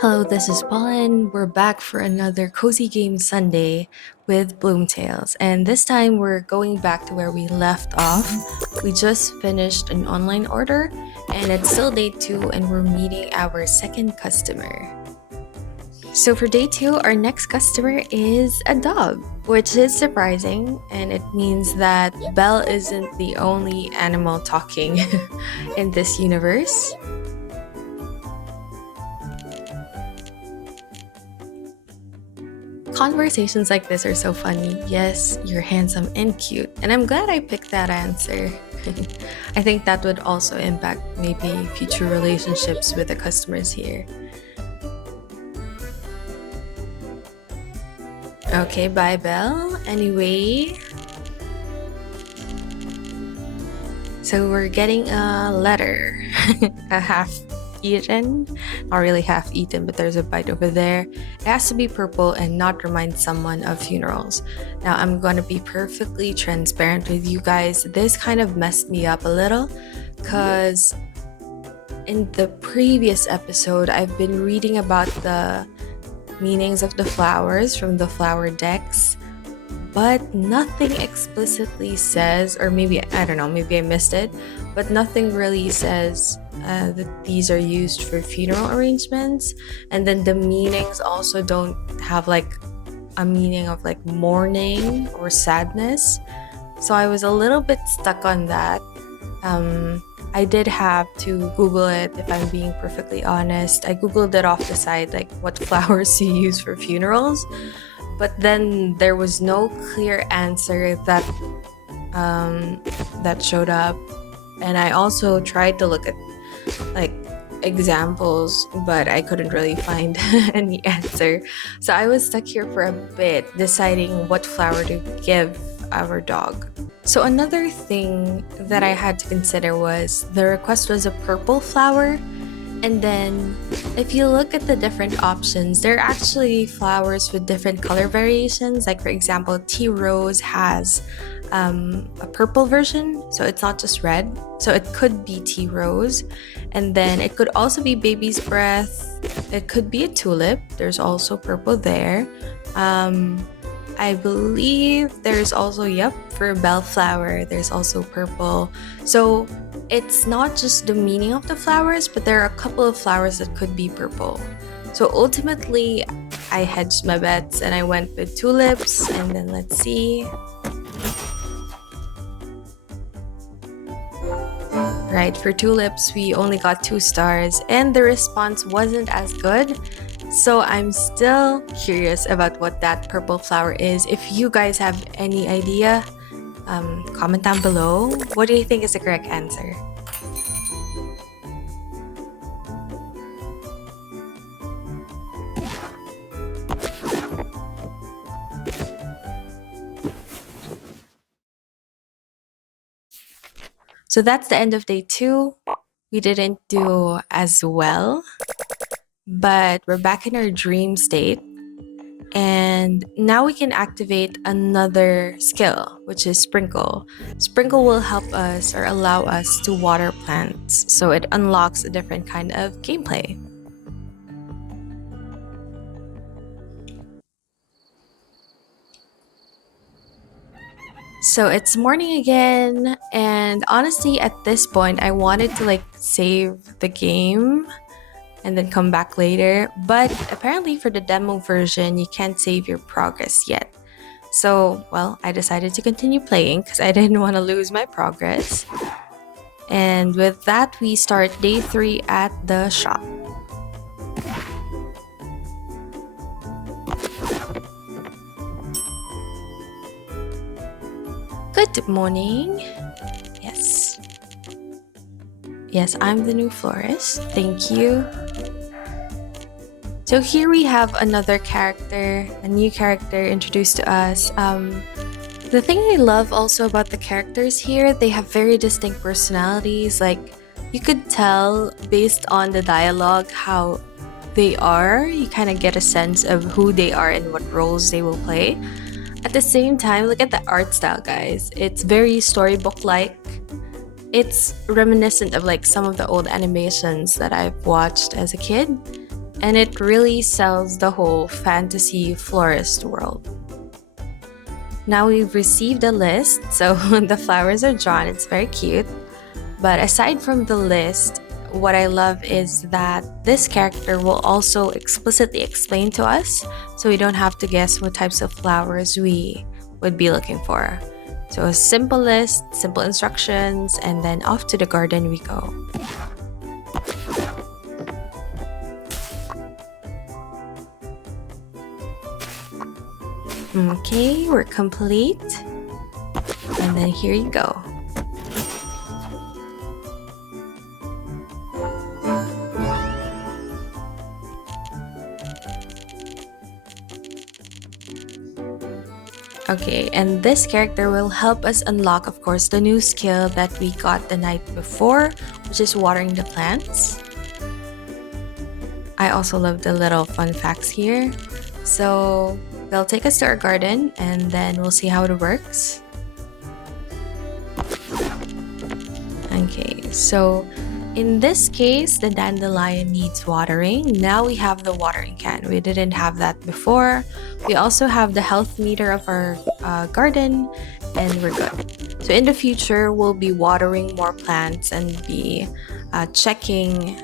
Hello, this is Paulin. We're back for another Cozy Game Sunday with BloomTales. And this time we're going back to where we left off. We just finished an online order and it's still day 2 and we're meeting our second customer. So for day 2, our next customer is a dog, which is surprising and it means that Belle isn't the only animal talking in this universe. Conversations like this are so funny. Yes, you're handsome and cute. And I'm glad I picked that answer. I think that would also impact maybe future relationships with the customers here. Okay, bye, Belle. Anyway, so we're getting a letter, a half eaten, not really half eaten, but there's a bite over there. It has to be purple and not remind someone of funerals. Now I'm gonna be perfectly transparent with you guys. This kind of messed me up a little because in the previous episode I've been reading about the meanings of the flowers from the flower decks, but nothing explicitly says, or maybe I don't know, maybe I missed it, but nothing really says that these are used for funeral arrangements. And then the meanings also don't have like a meaning of like mourning or sadness. So I was a little bit stuck on that. I did have to Google it, if I'm being perfectly honest. I Googled it off the side, like what flowers to use for funerals. But then there was no clear answer that that showed up. And I also tried to look at like examples, but I couldn't really find any answer. So I was stuck here for a bit deciding what flower to give our dog. So another thing that I had to consider was the request was a purple flower. And then if you look at the different options, there are actually flowers with different color variations. Like for example, tea rose has a purple version, so it's not just red. So it could be tea rose. And then it could also be baby's breath. It could be a tulip. There's also purple there. I believe there's also, yep, for bellflower, there's also purple. So it's not just the meaning of the flowers, but there are a couple of flowers that could be purple. So ultimately, I hedged my bets and I went with tulips. And then let's see. Right, for tulips, we only got 2 stars and the response wasn't as good. So I'm still curious about what that purple flower is. If you guys have any idea, comment down below. What do you think is the correct answer? So that's the end of day 2. We didn't do as well, but we're back in our dream state. And now we can activate another skill, which is Sprinkle. Sprinkle will help us or allow us to water plants, so it unlocks a different kind of gameplay. So it's morning again, and honestly at this point I wanted to like save the game and then come back later, but apparently for the demo version you can't save your progress yet. So, well, I decided to continue playing because I didn't want to lose my progress. And with that, we start day 3 at the shop. Good morning. Yes. Yes, I'm the new florist. Thank you. So here we have another character, a new character introduced to us. The thing I love also about the characters here, they have very distinct personalities. Like, you could tell based on the dialogue how they are. You kind of get a sense of who they are and what roles they will play. At the same time, look at the art style, guys. It's very storybook-like. It's reminiscent of like some of the old animations that I've watched as a kid. and it really sells the whole fantasy florist world. Now we've received a list, so the flowers are drawn. It's very cute. But aside from the list, what I love is that this character will also explicitly explain to us, so we don't have to guess what types of flowers we would be looking for. So a simple list, simple instructions, and then off to the garden we go. Okay, we're complete. And then here you go. Okay, and this character will help us unlock, of course, the new skill that we got the night before, which is watering the plants. I also love the little fun facts here. So they'll take us to our garden and then we'll see how it works. Okay, so in this case, the dandelion needs watering. Now we have the watering can. We didn't have that before. We also have the health meter of our garden, and we're good. So in the future, we'll be watering more plants and be checking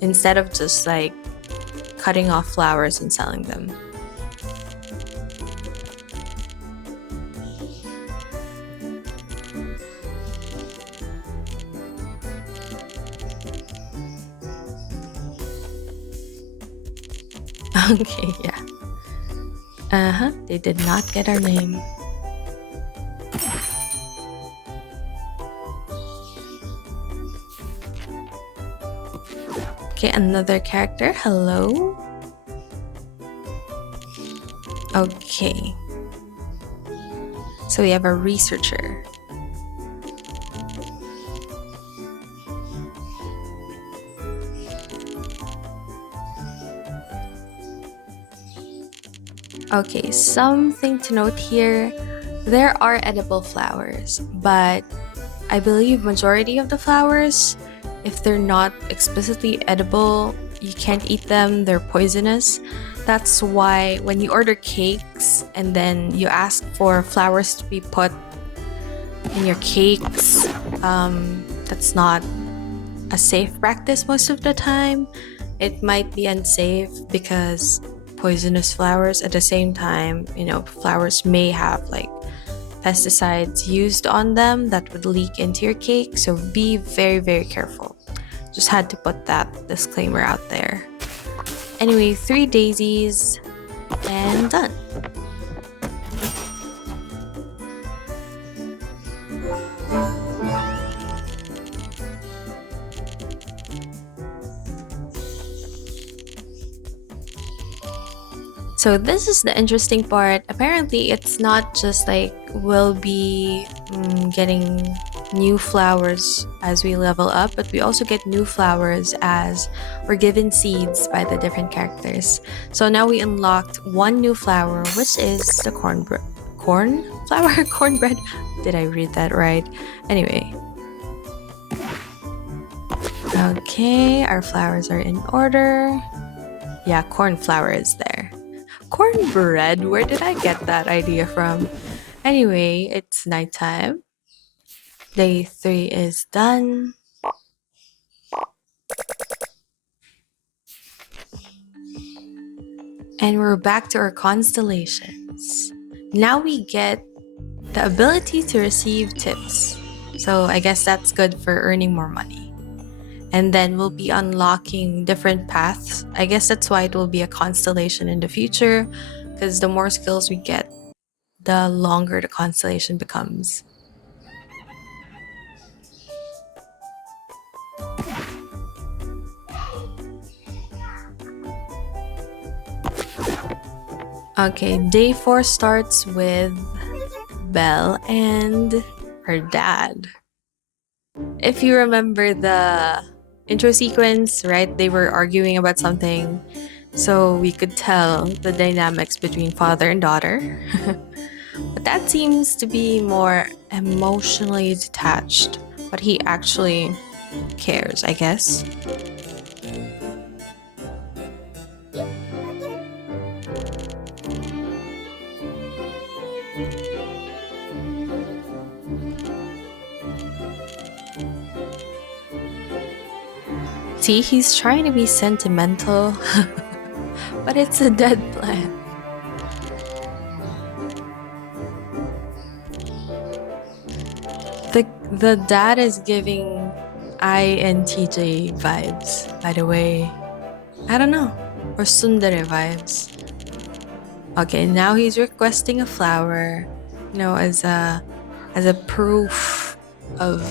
instead of just like cutting off flowers and selling them. Okay, yeah. They did not get our name. Okay, another character. Hello. Okay. So we have a researcher. Okay, something to note here. There are edible flowers, but I believe majority of the flowers, if they're not explicitly edible, you can't eat them, they're poisonous. That's why when you order cakes and then you ask for flowers to be put in your cakes, that's not a safe practice most of the time. It might be unsafe because poisonous flowers at the same time, flowers may have like pesticides used on them that would leak into your cake, so be very, very careful. Just had to put that disclaimer out there. Anyway, 3 daisies and done. So this is the interesting part. Apparently, it's not just like we'll be getting new flowers as we level up, but we also get new flowers as we're given seeds by the different characters. So now we unlocked one new flower, which is the cornbread. Cornbread? Did I read that right? Anyway. Okay, our flowers are in order. Yeah, cornflower is there. Cornbread? Where did I get that idea from? Anyway, it's nighttime. Day 3 is done. And we're back to our constellations. Now we get the ability to receive tips. So I guess that's good for earning more money. And then we'll be unlocking different paths. I guess that's why it will be a constellation in the future, because the more skills we get, the longer the constellation becomes. Okay, day 4 starts with Belle and her dad. If you remember the intro sequence, right? They were arguing about something, so we could tell the dynamics between father and daughter. But that seems to be more emotionally detached, but he actually cares, I guess. See, he's trying to be sentimental, but it's a dead plant. The dad is giving INTJ vibes, by the way. I don't know. Or tsundere vibes. Okay, now he's requesting a flower, as a proof of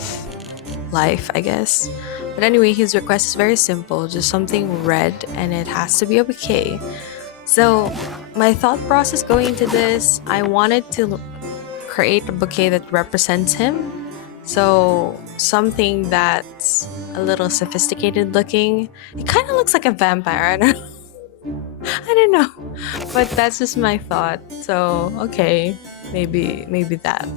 life, I guess. But anyway, his request is very simple, just something red, and it has to be a bouquet. So my thought process going into this, I wanted to create a bouquet that represents him. So something that's a little sophisticated looking. It kind of looks like a vampire. I don't know. I don't know. But that's just my thought. So, okay, maybe that.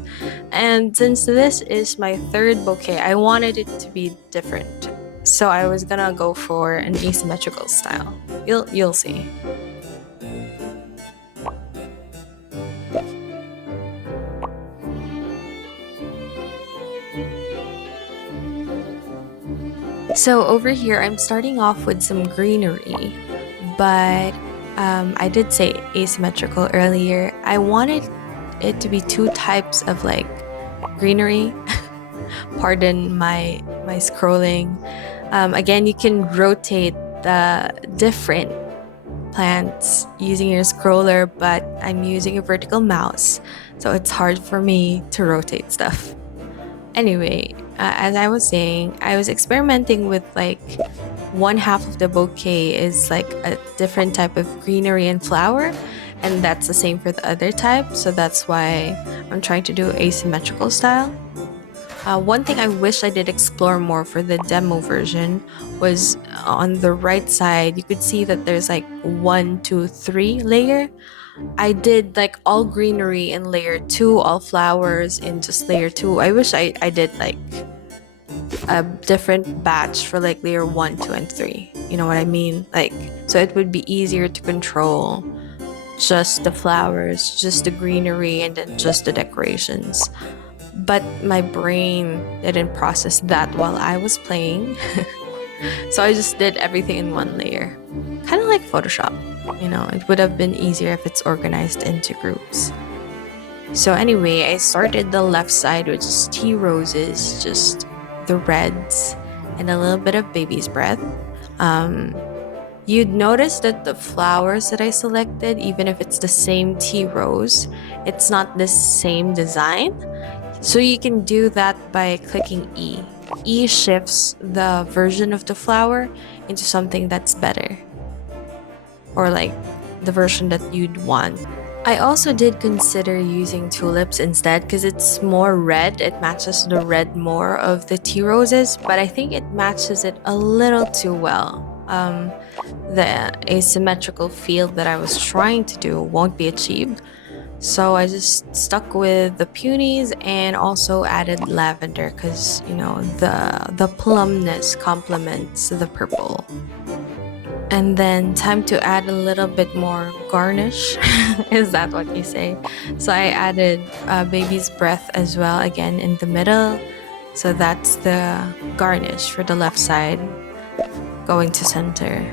And since this is my third bouquet, I wanted it to be different. So I was gonna go for an asymmetrical style. You'll see. So over here, I'm starting off with some greenery, but I did say asymmetrical earlier. I wanted it to be two types of like greenery. Pardon my scrolling. Again, you can rotate the different plants using your scroller, but I'm using a vertical mouse, so it's hard for me to rotate stuff. Anyway, as I was saying, I was experimenting with like one half of the bouquet is like a different type of greenery and flower, and that's the same for the other type. So that's why I'm trying to do asymmetrical style. One thing I wish I did explore more for the demo version was on the right side, you could see that there's like 1, 2, 3 layer. I did like all greenery in layer 2, all flowers in just layer 2. I wish I did like a different batch for like layer 1, 2, and 3. You know what I mean? Like, so it would be easier to control just the flowers, just the greenery, and then just the decorations. But my brain didn't process that while I was playing. So I just did everything in one layer. Kind of like Photoshop. It would have been easier if it's organized into groups. So anyway, I started the left side with just tea roses, just the reds, and a little bit of baby's breath. You'd notice that the flowers that I selected, even if it's the same tea rose, it's not the same design. So you can do that by clicking E. E shifts the version of the flower into something that's better, or like the version that you'd want. I also did consider using tulips instead because it's more red. It matches the red more of the tea roses, but I think it matches it a little too well. The asymmetrical feel that I was trying to do won't be achieved. So I just stuck with the peonies and also added lavender because, the plumness complements the purple. And then time to add a little bit more garnish. Is that what you say? So I added baby's breath as well, again in the middle. So that's the garnish for the left side going to center.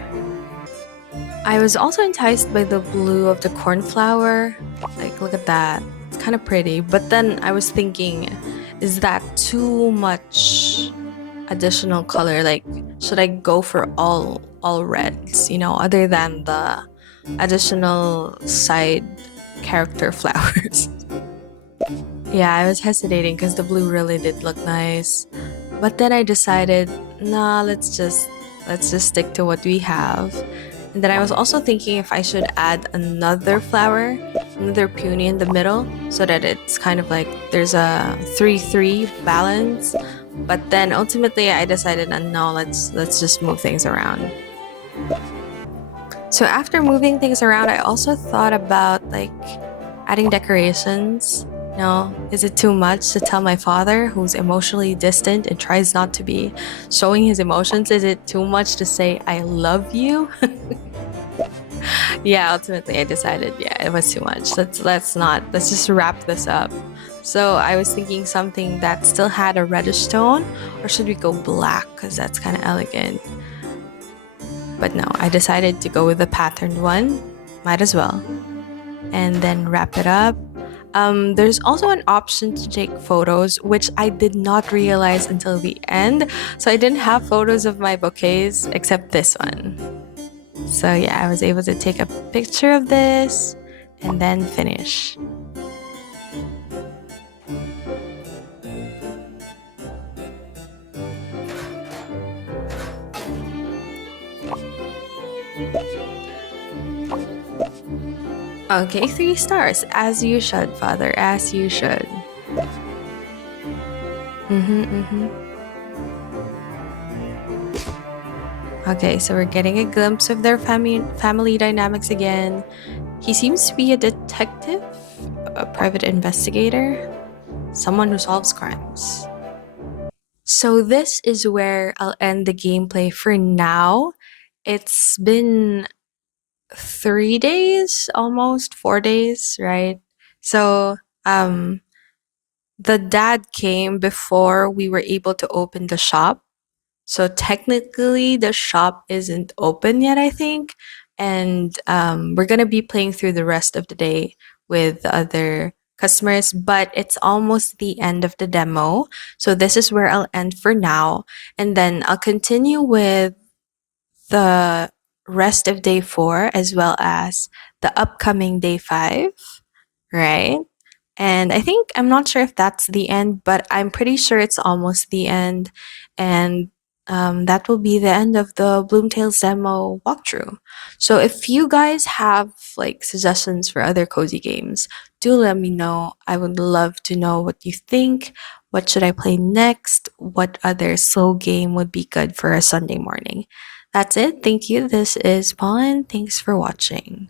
I was also enticed by the blue of the cornflower. Like, look at that. It's kind of pretty. But then I was thinking, is that too much additional color? Like, should I go for all reds, other than the additional side character flowers? Yeah, I was hesitating because the blue really did look nice. But then I decided, nah, let's just stick to what we have. And then I was also thinking if I should add another flower, another peony in the middle, so that it's kind of like there's a 3-3 balance. But then ultimately I decided, no, let's just move things around. So after moving things around, I also thought about like adding decorations. Is it too much to tell my father, who's emotionally distant and tries not to be showing his emotions? Is it too much to say I love you? Yeah, ultimately I decided, yeah, it was too much. Let's just wrap this up. So I was thinking something that still had a reddish tone, or should we go black because that's kind of elegant? But no, I decided to go with the patterned one. Might as well. And then wrap it up. There's also an option to take photos, which I did not realize until the end. So I didn't have photos of my bouquets except this one. So yeah, I was able to take a picture of this and then finish. Okay, 3 stars. As you should, father, as you should. Mm-hmm. Okay, so we're getting a glimpse of their family dynamics again. He seems to be a detective, a private investigator, someone who solves crimes. So this is where I'll end the gameplay for now. It's been 3 days, almost 4 days, right? So the dad came before we were able to open the shop. So technically, the shop isn't open yet, I think. And we're going to be playing through the rest of the day with the other customers, but it's almost the end of the demo. So this is where I'll end for now. And then I'll continue with the rest of day 4 as well as the upcoming day 5, right? And I think I'm not sure if that's the end, but I'm pretty sure it's almost the end. And that will be the end of the BloomTales demo walkthrough. So if you guys have like suggestions for other cozy games, do let me know. I would love to know what you think. What should I play next? What other slow game would be good for a Sunday morning? That's it. Thank you. This is Paul, and thanks for watching.